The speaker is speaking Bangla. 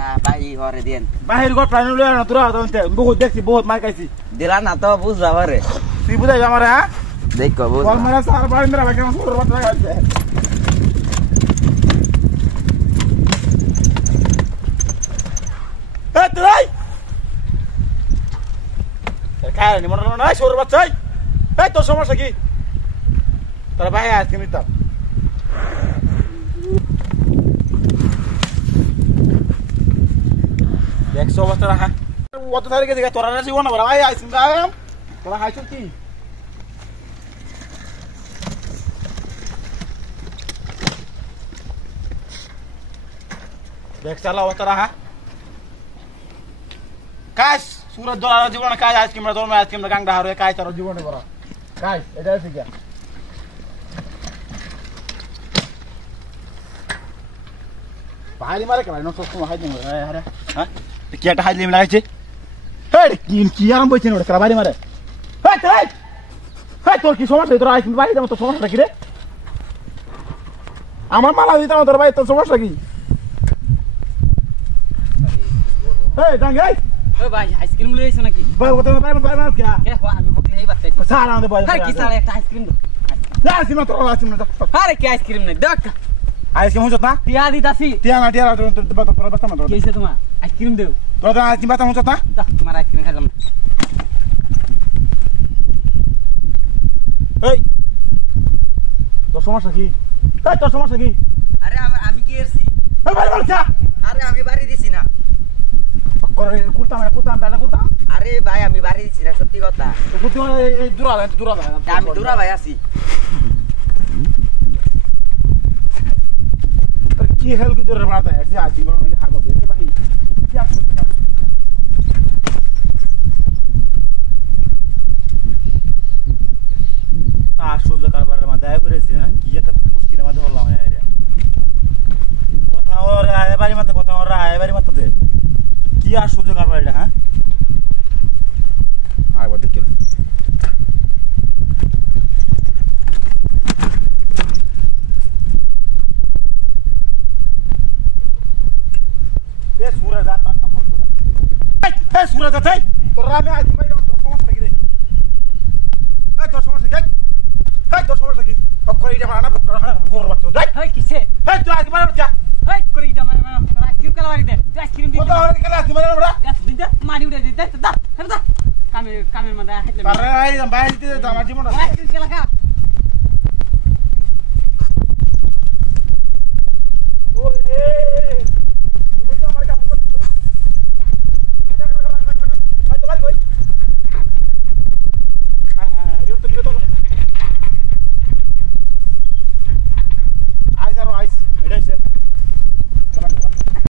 না ভাই ঘরে দেন বাহির ঘর প্রাণ লয়ে না তোরা বহুত দেখছি বহুত মার খাইছি দিলা না তো বুঝবা পারে তুই বুঝাই আমারে হ্যাঁ দেখো বুঝ কল মারা সার বাড়ি মেরা ভাই কেমন সুর বাচ্চা আছে এ তুই খায় নি মনে না সুর বাচ্চা এই তোর সমস্যা কি তোর ভাই আজকে নিতাম দেখছো অবস্থা রাখা কত তারিখে দেখে তোরা না জীবন ভাই আইসিম গাম তোরা হাইছো কি দেখ চালা অবস্থা রাখা কাজ সুরত দোলা জীবনে কাজ আইসক্রিম না তোর আইসক্রিম না গাংডা হারে কাজ তোর জীবনে বড় কাজ এটা আছে কি বাইরে মারে কেন নষ্ট সময় হাইজ নি আরে হ্যাঁ কি একটা হাইজ লিম লাগাইছে এই কি আরম্ভ হইছে ওটা বাইরে মারে এই এই তোর কি সমস্যা তোর আইসক্রিম বাইরে দাও তোর সমস্যা কি রে আমার মালা দিতাম তোর ভাই তোর সমস্যা কি এই ডাঙ্গে ও ভাই আইসক্রিম লই আইছো নাকি ভাই ওটা ভাই মার কি কে হো আমি হকলে এই বাতাইছি সারা আমাদের ভাই আরে কি সারা একটা আইসক্রিম দো আইসক্রিম তোর আইসক্রিম না আরে কি আইসক্রিম নাই দেখ আইসক্রিম হচ্ছে না টিয়া দিতাছি টিয়া না তোর বাস্তা না কি হইছে তোমার আইসক্রিম দেও তোর আইসক্রিম বাস্তা হচ্ছে না দাও তোমার আইসক্রিম খাইলাম এই তোর সমস্যা কি এই তোর সমস্যা কি আরে আমি কি এরছি এই ভাই বল যা আরে আমি বাড়ি দিছি না করে কুলতাম বেলা কুলতাম আরে ভাই আমি বাড়ি দিছি না সত্যি কথা তো কুলতি এই দূরা আমি দূরা ভাই আছি তোর কি হেল কি তোর মারতা আছে আছি বড় নাকি হাগো দেখতে ভাই কি আসছে না তা সহ্য কারবারের মধ্যে আয় করেছে হ্যাঁ কি একটা মুশকিলের মধ্যে হলাম এরিয়া কথা ওর এবারে মত কথা ওর এবারে মত দে কি আর সহ্য কারবার এটা হ্যাঁ আরেকবার দেখি এ সুরা যা টাকা মত এই সুরা যা তাই তোর রামে আইছি ভাই তোর সমস্যা কি রে এই তোর সমস্যা কি এই তোর সমস্যা কি করে এটা মানা করবা তো দেখ হই কিসে এই তুই আগে মারা যা হই করে এটা মানে তোর আইসক্রিম কালা বাড়ি দে তুই আইসক্রিম দি কত হরে কালা তুমি মারা আমরা গাছ দিতে মারি উড়ে দিতে দা দা কামের মধ্যে হাইলে আরে এই ভাই দিতে আমার জীবনটা আইসক্রিম কালা খা